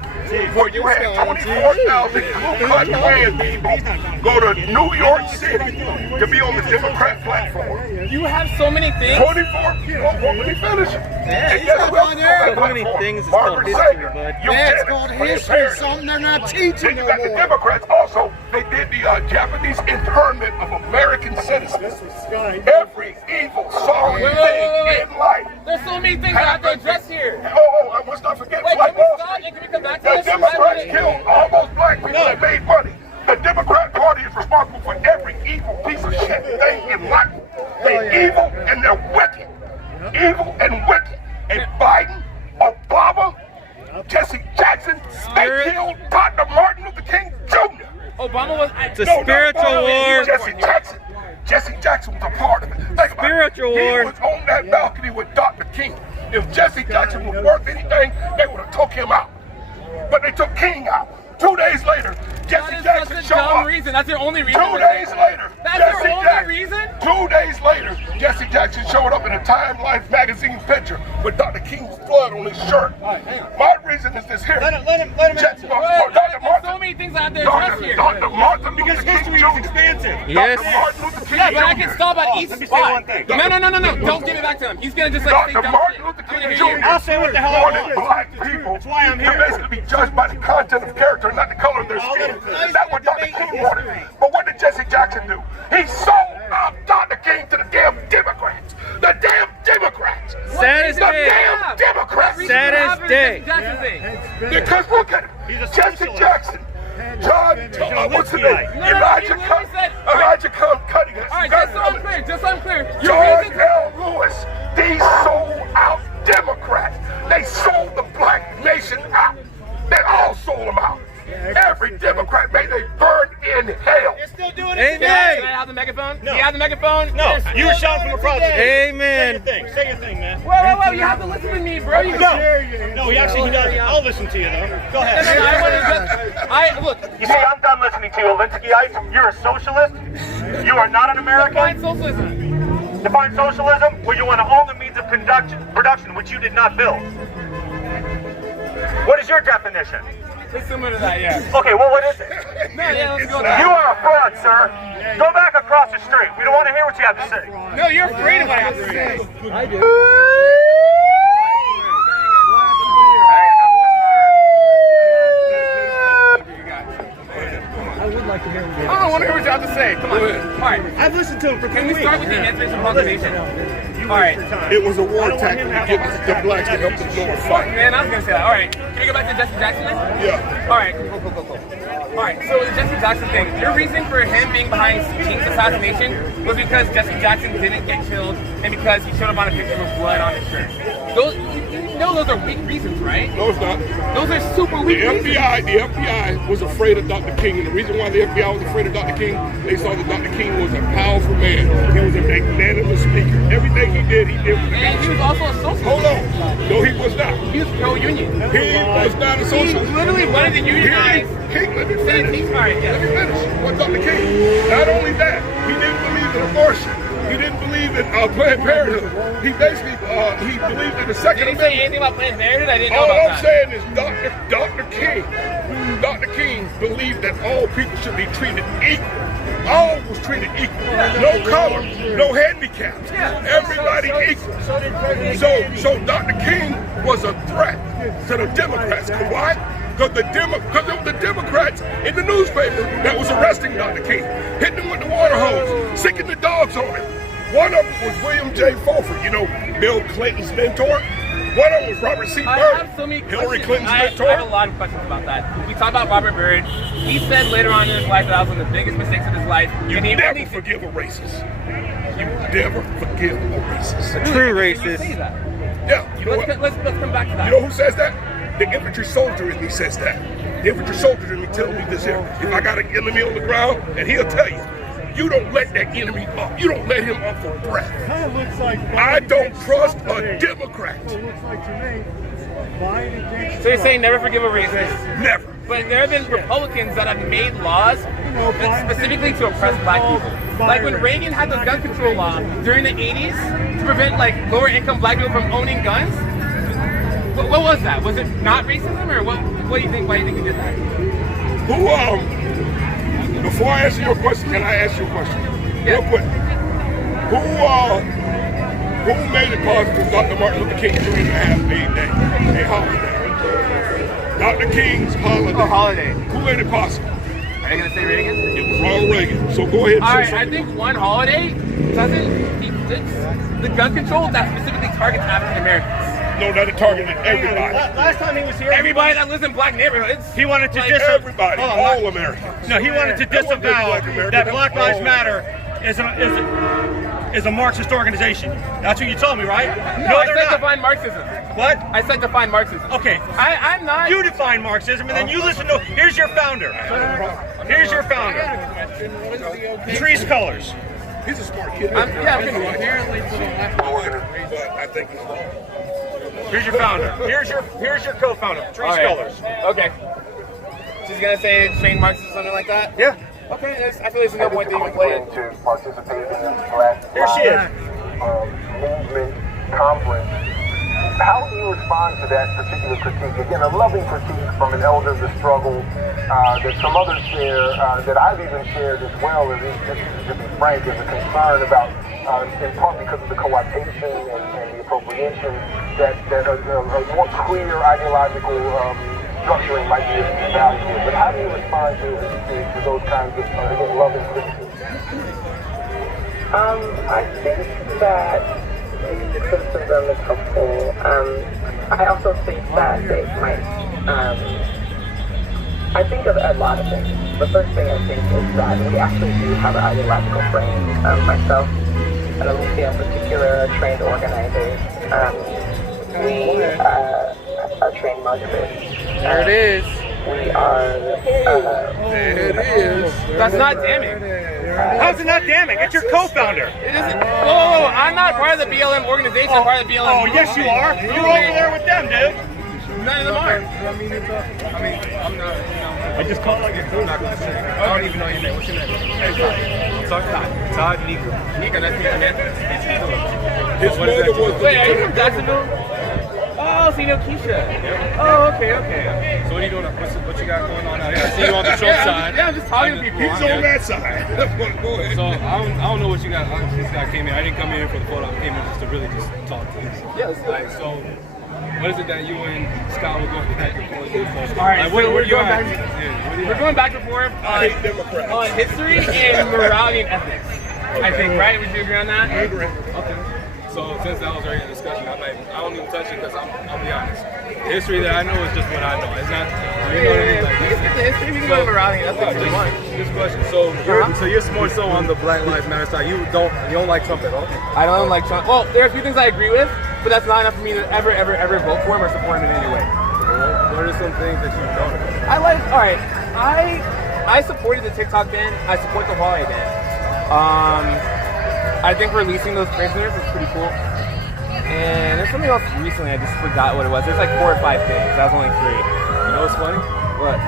where you had 24,000 Ku Klux Klan people go to New York City to be on the Democrat platform. You have so many things. 24 people. Well, let me finish. Yeah, And guess who else is on that So many platform? things it's called Margaret history, Sanger, bud. That's eugenics, called Planned history, Parenthood. something they're not Then teaching you no got the more. Democrats also. They did the Japanese internment of American citizens. Every evil, sorry Wait. thing in life. There's so many things I have to address here. Oh, I must not forget Wait, Black can we Wall stop Street. and can we come back to The this? Democrats killed all those black people that made money. The Democrat Party is responsible for every evil piece of shit thing in life. They're evil and they're wicked. Evil and wicked. And Biden, Obama, Jesse Jackson, they killed Dr. Martin Luther King Jr. Obama was. It's a spiritual war. Jesse Jackson. Jesse Jackson was a part of it. Think about Spiritual it. war. He was on that balcony with Dr. King. If Jesse Jackson was worth anything, they would have took him out. But they took King out. 2 days later, Jesse That is Jackson such a showed dumb up. reason. That's your only reason. 2 days later, That's Jesse your only Jackson, reason? 2 days later, Jesse Jackson showed up in a Time Life magazine picture with Dr. King's blood on his shirt. My reason is this here. Let him answer. Dr. There's Martin, so many things I have to address here. Dr. Martin Luther King Jr. expansive. Yes. Dr. Martin Luther King Yeah, but I Jr. can stop at each let me say spot. one thing. No. Don't give it back to him. He's gonna just like say Dr. dumb Martin shit. Luther I'm King gonna Jr. hear you. I'll say what the hell I wanted want. black people That's why I'm to here. basically be judged by the content of character, not the color of their skin. That's what Dr. King wanted. But what did Jesse Jackson do? He sold out Dr. King to the damn Democrats. The damn Democrats. Saddest The day. damn Democrats. Saddest day. Jackson thing. Because look at it. Jesse Jackson. John, what's his name? Elijah Cutting. All right, just so I'm clear. Your George reason. L. Lewis. These sold out Democrats. They sold the black nation out. They all sold them out. Every Democrat, may they burn in hell. They're still doing Amen. it today. Can I have the megaphone? No. Do you have the megaphone? No, you were shouting from across the stage. Amen. Say your thing, man. Whoa, you have to listen to me, bro. You No, he doesn't. I'll listen to you, though. Go ahead. Look. You see, I'm done listening to you, Alinsky. You're a socialist. You are not an American. Define socialism. Define socialism where you want to own the means of production, which you did not build. What is your definition? It's similar to that, yeah. Okay, well, what is it? No, yeah, let's go with You that. are a fraud, sir. Go back across the street. We don't want to hear what you have to say. No, you're afraid of what I have to say. I do. I would like to hear him I don't want to hear what you have to say. Come on. All right. I've listened to him for 2 Can weeks. we start with the Emancipation Proclamation? All right. It was a war tactic to get the blacks to help the North fight. Man, I was going to say that. All right. Can we go back to Jesse Jackson then? Yeah. All right. Cool. All right. So the Jesse Jackson thing. Your reason for him being behind King's assassination was because Jesse Jackson didn't get killed and because he showed up on a picture with blood on his shirt. Those are weak reasons, right? No, it's not. Those are super weak reasons. The FBI was afraid of Dr. King, and the reason why the FBI was afraid of Dr. King, they saw that Dr. King was a powerful man. He was a magnanimous speaker. Everything he did with And he was also a socialist. Hold on. No, he was not. He was pro-union. He was not a He socialist. literally wanted to unionize. King, let me finish. All right, yeah. Let me finish. What Dr. King? Not only that, he didn't believe in abortion. He didn't believe in Planned Parenthood. He basically he believed in the Second Did he say Amendment. anything about Planned Parenthood? I didn't know All about I'm that. saying is Dr. King believed that all people should be treated equal. All was treated equal. No color, no handicaps. Everybody equal. So Dr. King was a threat to the Democrats. Why? Because it was the Democrats in the newspaper that was arresting Dr. King, hitting him with the water hose, sicking the dogs on him. One of them was William J. Fulford, Bill Clinton's mentor. One of them was Robert C. I Byrd. have so many Hillary questions. Clinton's I have mentor. a lot of questions about that. We talk about Robert Byrd. He said later on in his life that was one of the biggest mistakes of his life. You and he never really forgive a racist. You never forgive a racist. A true Can you racist. say that? Yeah, you know what? Let's come back to that. You know who says that? The infantry soldier in me says that. The infantry soldier in me tells me this here. If I got an enemy on the ground, and he'll tell you, you don't let that enemy up. You don't let him up for breath. I don't trust a Democrat. So you're saying never forgive a racist? Never. But there have been Republicans that have made laws specifically to oppress black people. Like when Reagan had the gun control law during the 80s to prevent like lower income black people from owning guns. What was that? Was it not racism or what do you think? Why do you think he did that? Before I answer your question, can I ask you a question? Yeah. Real quick. Who made it possible Dr. Martin Luther King Jr. to have a holiday? Dr. King's holiday. Oh, holiday. Who made it possible? Are you gonna say Reagan? It was Ronald Reagan. So go ahead and All say right, something. I think one holiday doesn't eclipse the gun control that specifically targets African Americans. No, that it targeted everybody. Last time he was here, Everybody that lives in black neighborhoods. he wanted to Everybody, all Americans. No, he wanted to That wasn't just disavow Black America, that that Black was Lives all Matter is a Marxist organization. That's what you told me, right? No, I they're said not. define Marxism. What? I said define Marxism. Okay. I'm not. You define Marxism, and then you listen to. Here's your founder. Here's your founder. Trees colors. He's a smart kid. Yeah, I can apparently but I think he's wrong. Here's your founder. Here's your co-founder. Trees All right. colors. Okay. She's gonna say train Marxism or something like that? Yeah. Okay, I feel there's no point to even play it. To participate in this Black Here she is. movement conference. How do you respond to that particular critique? Again, a loving critique from an elder of the struggle that some others share, that I've even shared as well, and just to be frank, is a concern about, in part because of the co-optation and the appropriation, that a more clear ideological structuring might be valuable. But how do you respond to those kinds of, again, loving criticism? I think that the criticism is helpful. I also think that it might, I think of a lot of things. The first thing I think is that we actually do have an ideological frame. Myself and Alicia in particular are trained organizers. We are trained Marxists. There it is. We are, There it is. That's not damning. How's it not damning? It's your co-founder. It isn't. Whoa, I'm not part of the BLM organization. I'm part of the BLM. Oh, yes, you are. You're over there with them, dude. None of them are. I'm not. I just called like I'm not gonna say. I don't even know your name. What's your name? Todd Negro. Nika, that's your man. His mother was Wait, are you from Jacksonville? Oh, so you know Keisha. Oh, okay. So what are you doing? What you got going on out here? I see you on the Trump side. I'm just talking to people. He's on that side. Go ahead. So I don't know what you got. This guy came in. I didn't come in for the photo. I came in just to really just talk to you. Yeah, let's do it. Like, so what is it that you and Scott were going back and forth? All right, Like, so where we're you going at? back. Yeah, We're going back and forth on history and morality and ethics. I think, right? Would you agree on that? I agree. Okay. So since that was already a discussion, I don't even touch it because I'll be honest. The history that I know is just what I know. It's not. You know what I mean? Like, We can skip the history. We can go to morality and ethics if you want. This question. So you're more so on the Black Lives Matter side. You don't like Trump at all? I don't like Trump. Well, there are a few things I agree with, but that's not enough for me to ever vote for him or support him in any way. What are some things that you don't? All right, I supported the TikTok ban. I support the Huawei ban. I think releasing those prisoners is pretty cool. And there's something else recently, I just forgot what it was. There's like 4 or 5 things. That was only 3. You know what's funny? What?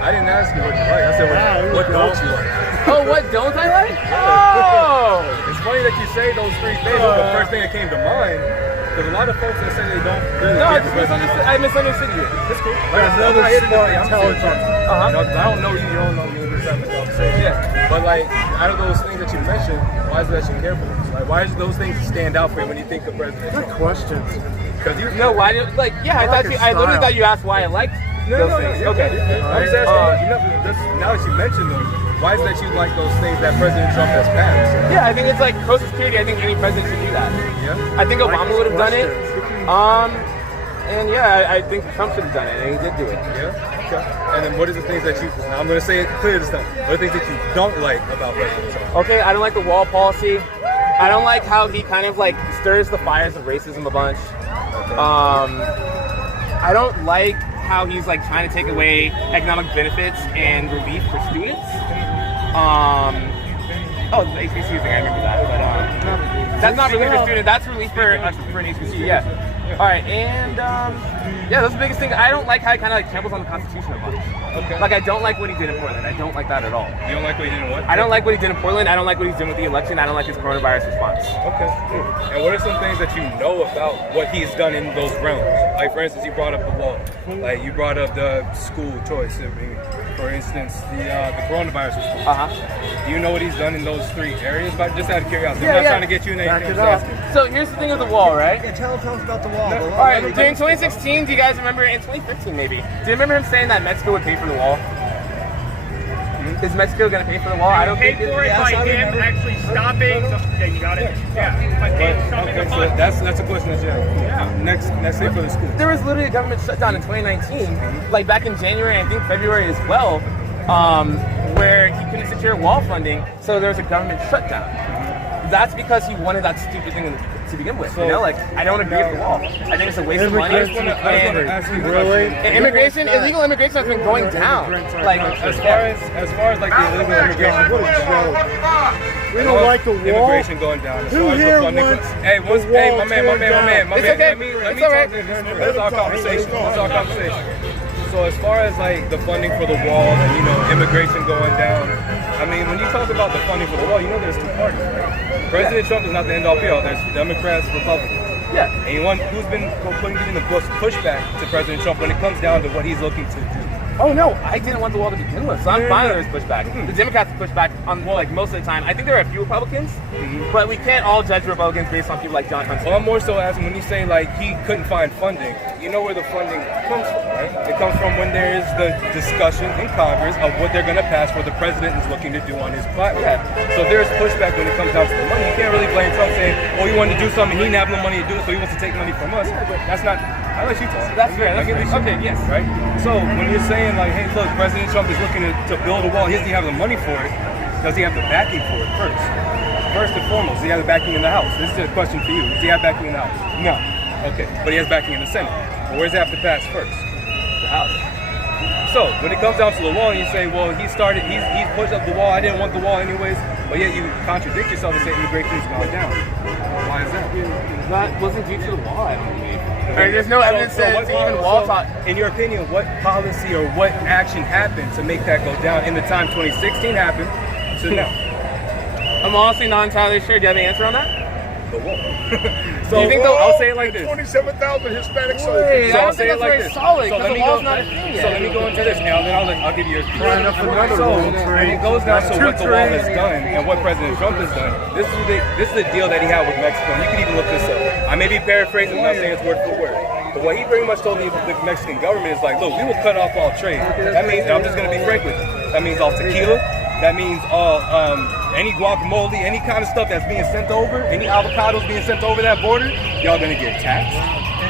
I didn't ask you what you like. I said what don't you like? Oh, what don't I like? Oh! It's funny that you say those 3 things. The first thing that came to mind, because a lot of folks that say they don't really No, I get just the misunderstood. I misunderstood you. It's cool. Another smart, intelligent. I don't know you. You don't know me. We're just having a conversation. Yeah. But like, out of those things that you mentioned, why is it that you care for them? Like, why does those things stand out for you when you think of President Trump? Questions. Because you No, why did I literally thought you asked why I liked those things. Okay. I'm just asking. Now that you mentioned them, why is it that you like those things that President Trump has passed? Yeah, I think it's like social security. I think any president should do that. Yeah. I think Obama would have done it. And yeah, I think Trump should have done it, and he did do it. Yeah? Okay. And then what are the things that you, I'm going to say it clear this time, what are the things that you don't like about President Trump? Okay, I don't like the wall policy. I don't like how he kind of like stirs the fires of racism a bunch. I don't like how he's like trying to take away economic benefits and relief for students. Oh, the HBCU thing, I remember that. But that's not relief for students, that's relief for an HBCU, yeah. All right, and yeah, that's the biggest thing. I don't like how he kind of like tramples on the Constitution a bunch. Okay. Like, I don't like what he did in Portland. I don't like that at all. You don't like what he did in what? I don't like what he did in Portland. I don't like what he's doing with the election. I don't like his coronavirus response. Okay. And what are some things that you know about what he's done in those realms? Like, for instance, you brought up the law. Like, you brought up the school choice. I mean, for instance, the coronavirus response. Do you know what he's done in those 3 areas? But just out of curiosity, I'm not trying to get you in anything. So here's the thing with the wall, right? Yeah, tell us about the wall. All right, during 2016, do you guys remember, in 2015 maybe, do you remember him saying that Mexico would pay for the wall? Is Mexico going to pay for the wall? I don't think Paid for it by him actually stopping. Yeah, you got it. Yeah. By stopping the So fund. that's a question that you have. Yeah. Next say for the school. There was literally a government shutdown in 2019, like back in January, I think February as well, where he couldn't secure wall funding, so there was a government shutdown. That's because he wanted that stupid thing to begin with. You know, like, I don't agree with the wall. I think it's a waste of money. I just want to ask you Really? And immigration, illegal immigration has been going down. Like, as far as like the illegal immigration going down. We don't like the wall. Immigration going down. As far as the funding. Hey, my man. It's okay. Let me It's all right. This is our conversation. So as far as like the funding for the wall and immigration going down, I mean, when you talk about the funding for the wall, there's 2 parties, right? President Trump is not the end all be all. There's Democrats, Republicans. Yeah. And who's been giving the pushback to President Trump when it comes down to what he's looking to do? Oh no, I didn't want the wall to begin with, so I'm fine with his pushback. The Democrats push back on like most of the time. I think there are a few Republicans, but we can't all judge Republicans based on people like John Hunter. Well, I'm more so asking when you say like he couldn't find funding, you know where the funding comes from, right? It comes from when there is the discussion in Congress of what they're going to pass, what the president is looking to do on his platform. Yeah. So there's pushback when it comes down to the money. You can't really blame Trump saying, oh, he wanted to do something, he didn't have no money to do it, so he wants to take money from us. That's not. I'll let you talk. That's fair. Okay, yes. Right? So when you're saying like, hey, look, President Trump is looking to build a wall, he doesn't have the money for it. Does he have the backing for it first? First and foremost, does he have the backing in the House? This is a question for you. Does he have backing in the House? No. Okay, but he has backing in the Senate. Well, where does it have to pass first? The House. So when it comes down to the wall, and you say, well, he's pushed up the wall. I didn't want the wall anyways. But yet you contradict yourself and say immigration is going down. Why is that? That wasn't due to the wall, I don't believe. There's no evidence that even wall talk. In your opinion, what policy or what action happened to make that go down in the time 2016 happened to now? I'm honestly not entirely sure. Do you have an answer on that? The wall. So do you think I'll say it like this. 27,000 Hispanic Wait, soldiers. I don't think that's very solid, because the wall's not a thing yet. So let me go into this now, then I'll give you yours. So when it goes down to what the wall has done and what President Trump has done, this is the deal that he had with Mexico. And you can even look this up. I may be paraphrasing, I'm not saying it's word for word. But what he pretty much told the Mexican government is like, look, we will cut off all trade. That means, and I'm just going to be frank with you, that means all tequila, that means all any guacamole, any kind of stuff that's being sent over, any avocados being sent over that border, y'all gonna get taxed.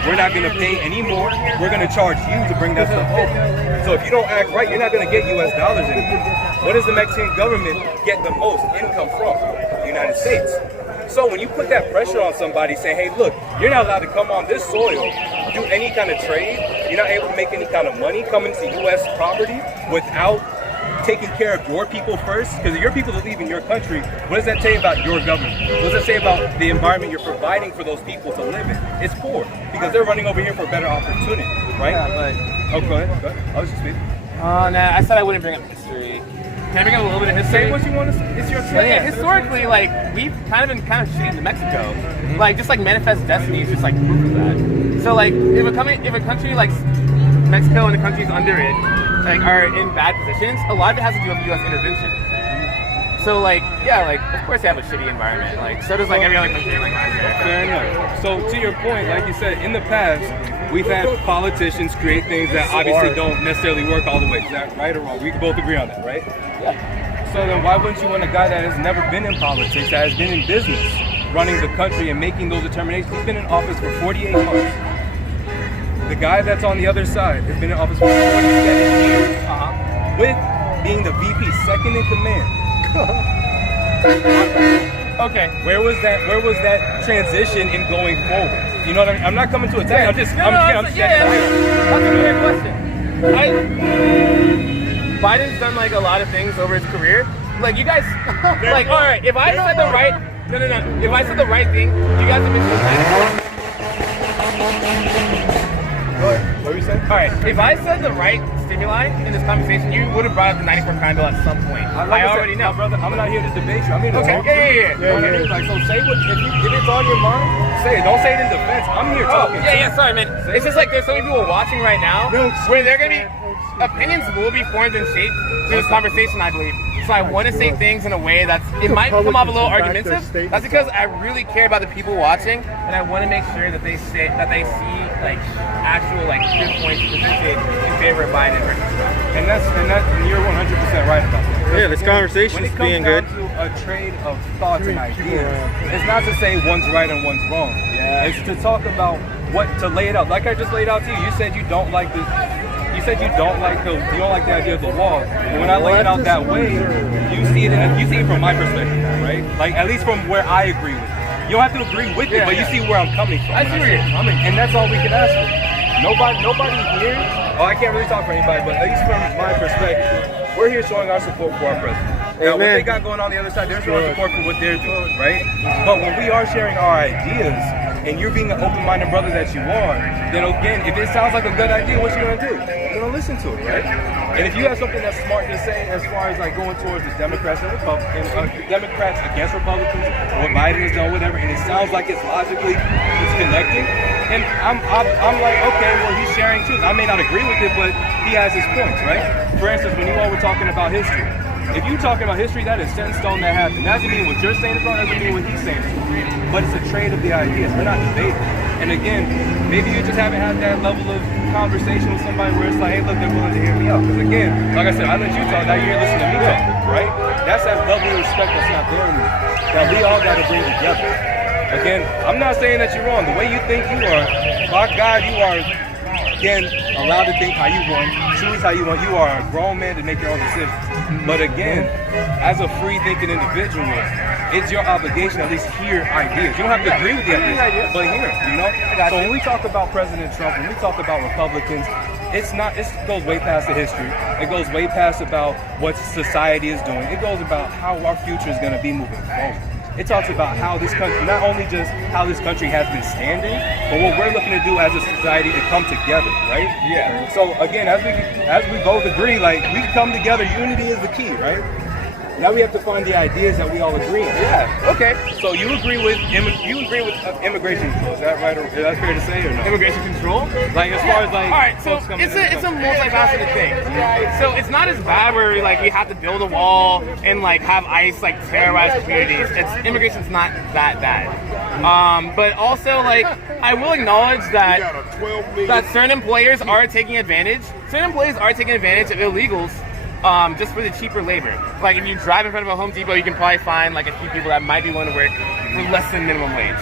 We're not gonna pay any more. We're gonna charge you to bring that stuff over. So if you don't act right, you're not gonna get US dollars anymore. What does the Mexican government get the most income from? The United States. So when you put that pressure on somebody saying, hey, look, you're not allowed to come on this soil, do any kind of trade, you're not able to make any kind of money, come into US property without taking care of your people first, because if your people are leaving your country, what does that say about your government? What does that say about the environment you're providing for those people to live in? It's poor, because they're running over here for a better opportunity, right? Yeah, but... Oh, go ahead. I was just speaking. Nah, I said I wouldn't bring up history. Can I bring up a little bit of history? Say what you want to say. It's your turn. Yeah, historically, like, we've kind of been shitty to Mexico. Like, just like Manifest Destiny is just like proof of that. So like, if a country like Mexico and the countries under it like are in bad positions, a lot of it has to do with U.S. intervention. So like, yeah, like of course they have a shitty environment. Like so does like every other country in like Nigeria. Fair enough. So to your point, like you said, in the past, we've had politicians create things that obviously don't necessarily work all the way. Is that right or wrong? We can both agree on that, right? Yeah. So then why wouldn't you want a guy that has never been in politics, that has been in business, running the country and making those determinations? He's been in office for 48 months. the guy that's on the other side has been in office for 47 years, with being the VP, second in command. Okay. Where was that transition in going forward? You know what I mean? I'm not coming to attack. I'm just That's a good question. Biden's done like a lot of things over his career. Like you guys, like all right. If I said the right, no. If I said the right thing, you guys have been so What were you saying? All right. If I said the right stimuli in this conversation, you would have brought up the 94 crime bill at some point. Like I already know, brother. I'm not here to debate you. I'm here to Okay. talk. Yeah. Like, so say what if it's on your mind, say it. Don't say it in defense. I'm here talking. Yeah. Sorry, man. It's just like there's so many people watching right now where they're gonna be opinions will be formed and shaped through this conversation, I believe. So I want to say things in a way it might come off a little argumentative. That's because I really care about the people watching, and I want to make sure that they see like actual like good points presented in favor of Biden versus Trump. And you're 100% right about that. Yeah, this conversation's being good. When it comes down to a trade of thoughts and ideas, it's not to say one's right and one's wrong. It's to talk about to lay it out. Like I just laid out to you. You said you don't like the idea of the wall. But when I lay it out that way, you see it from my perspective, right? Like at least from where I agree with it. You don't have to agree with it, but you see where I'm coming from. I see where you're coming, and that's all we can ask for. Nobody here. Oh, I can't really talk for anybody, but at least from my perspective, we're here showing our support for our president. Now, what they got going on the other side, they're showing support for what they're doing, right? But when we are sharing our ideas, and you're being an open-minded brother that you are, then again, if it sounds like a good idea, what you gonna do? You're gonna listen to it, right? And if you have something that's smart to say as far as like going towards the Democrats and Republicans, Democrats against Republicans, or what Biden has done, whatever, and it sounds like it's logically connecting, and I'm like, okay, well he's sharing truth. I may not agree with it, but he has his points, right? For instance, when you all were talking about history, if you're talking about history, that is set in stone that happened. That doesn't mean what you're saying is wrong, that doesn't mean what he's saying is wrong. But it's a trade of the ideas. We're not debating. And again, maybe you just haven't had that level of conversation with somebody where it's like, hey, look, they're willing to hear me out. Because again, like I said, I let you talk, now you're listening to me talk, right? That's that level of respect that's not there anymore. That we all got to bring together. Again, I'm not saying that you're wrong. The way you think you are, by God, you are, again, allowed to think how you want, choose how you want. You are a grown man to make your own decisions. But again, as a free-thinking individual, it's your obligation to at least hear ideas. You don't have to agree with the ideas, but hear, you know? So when we talk about President Trump, when we talk about Republicans, it goes way past the history. It goes way past about what society is doing. It goes about how our future is going to be moving forward. It talks about how this country, not only just how this country has been standing, but what we're looking to do as a society to come together, right? Yeah. So again, as we both agree, like we come together, unity is the key, right? Now we have to find the ideas that we all agree on. Yeah. Okay. So you agree with immigration control? Is that right? Or is that fair to say or no? Immigration control? Like as far as like. All right. So it's a multifaceted thing. So it's not as bad where like you have to build a wall and like have ICE like terrorize communities. Immigration's not that bad. But also like I will acknowledge that certain employers are taking advantage. Certain employees are taking advantage of illegals. Just for the cheaper labor. Like if you drive in front of a Home Depot, you can probably find like a few people that might be willing to work for less than minimum wage.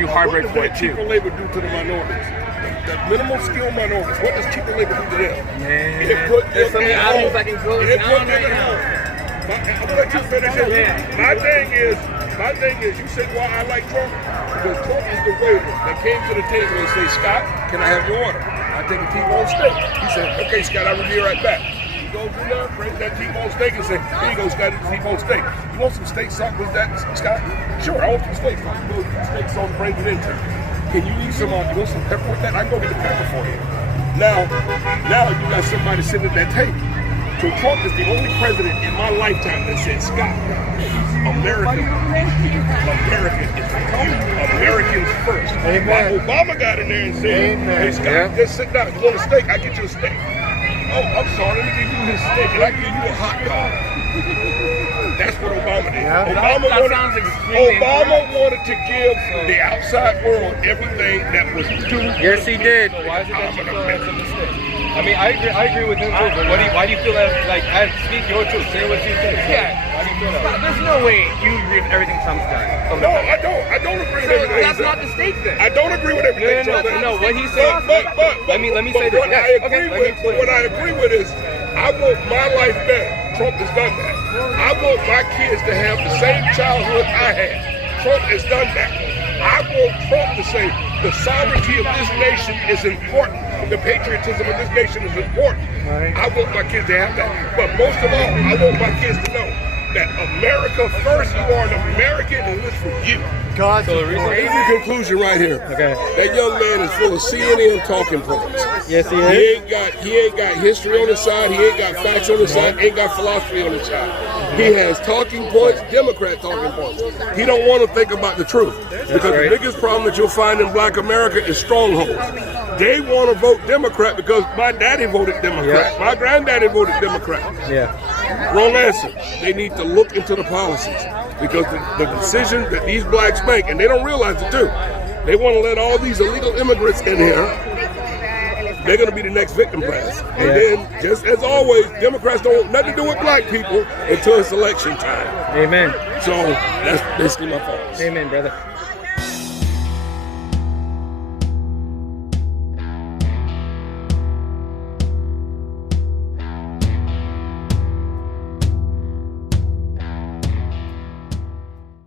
Do hard work for it too. What does cheaper labor do to the minorities? The minimal skilled minorities. What does cheaper labor do to them? There's so many avenues I can go down right now. I'm gonna let you finish it. My thing is, you said why I like Trump? Because Trump is the waiter that came to the table and said, Scott, can I have your order? I take a T-bone steak. He said, okay, Scott, I'll be right back. Goes in there, brings that T-bone steak and says, here you go, Scott, it's T-bone steak. You want some steak sauce with that, Scott? Sure, I want some steak sauce. He goes to the steak sauce, brings it into it. Can you use you want some pepper with that? I can go get the pepper for you. Now you got somebody sitting at that table. So Trump is the only president in my lifetime that said, Scott, Americans first. Amen. Obama got in there and said, hey, Scott, just sit down. You want a steak? I get you a steak. Oh, I'm sorry, let me give you this steak and I give you a hot dog. That's what Obama did. Yeah. Obama wanted to give the outside world everything that was due. Yes, he did. So why is it that you feel that's a mistake? I mean, I agree with him too, but why do you feel that, like, speak your truth, say what you think. Yeah. There's no way you agree with everything Trump's done. No, I don't. I don't agree with everything. That's not the stake then. I don't agree with everything. No. What he's saying. But let me say this. What I agree with is, I want my life better. Trump has done that. I want my kids to have the same childhood I had. Trump has done that. I want Trump to say the sovereignty of this nation is important. The patriotism of this nation is important. Right. I want my kids to have that. But most of all, I want my kids to know that America first, you are an American and this for you. God. So easy conclusion right here. Okay. That young man is full of CNN talking points. Yes, he is. He ain't got history on his side. He ain't got facts on his side. Ain't got philosophy on his side. He has talking points, Democrat talking points. He don't want to think about the truth. Because the biggest problem that you'll find in black America is strongholds. They want to vote Democrat because my daddy voted Democrat. Yeah. My granddaddy voted Democrat. Yeah. Wrong answer. They need to look into the policies because the decision that these blacks make, and they don't realize it too, they want to let all these illegal immigrants in here. They're going to be the next victim class. And then, just as always, Democrats don't want nothing to do with black people until it's election time. Amen. So that's basically my thoughts. Amen, brother.